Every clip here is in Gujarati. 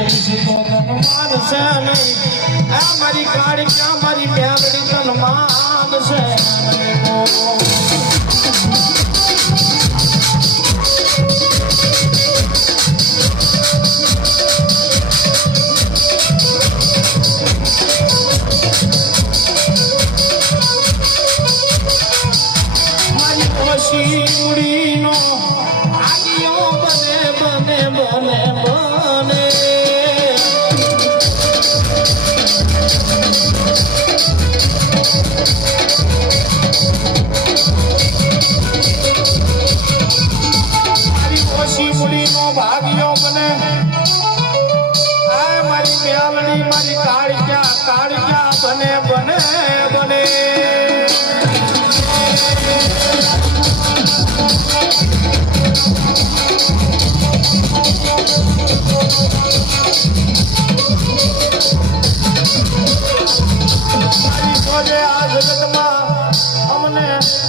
જઈશ તો તન માનશે નહીં આ મારી કાળી ક્યાં મારી બને બને બને. ઉડીનો ભાગ્યો બને આ મારી મેલડી મારી કાળિયા કાળિયા બને બને બને. મારી ખોજે આ જગતમાં અમને નોંધારા મેલતી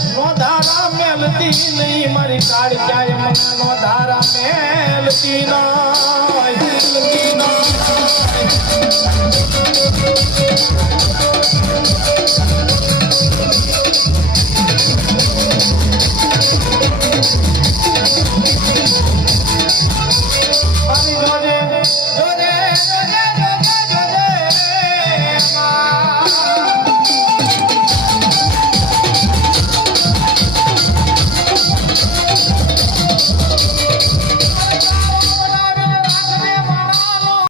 નહીં મારી કાળિયાએ મને ધારા મેલતી ના.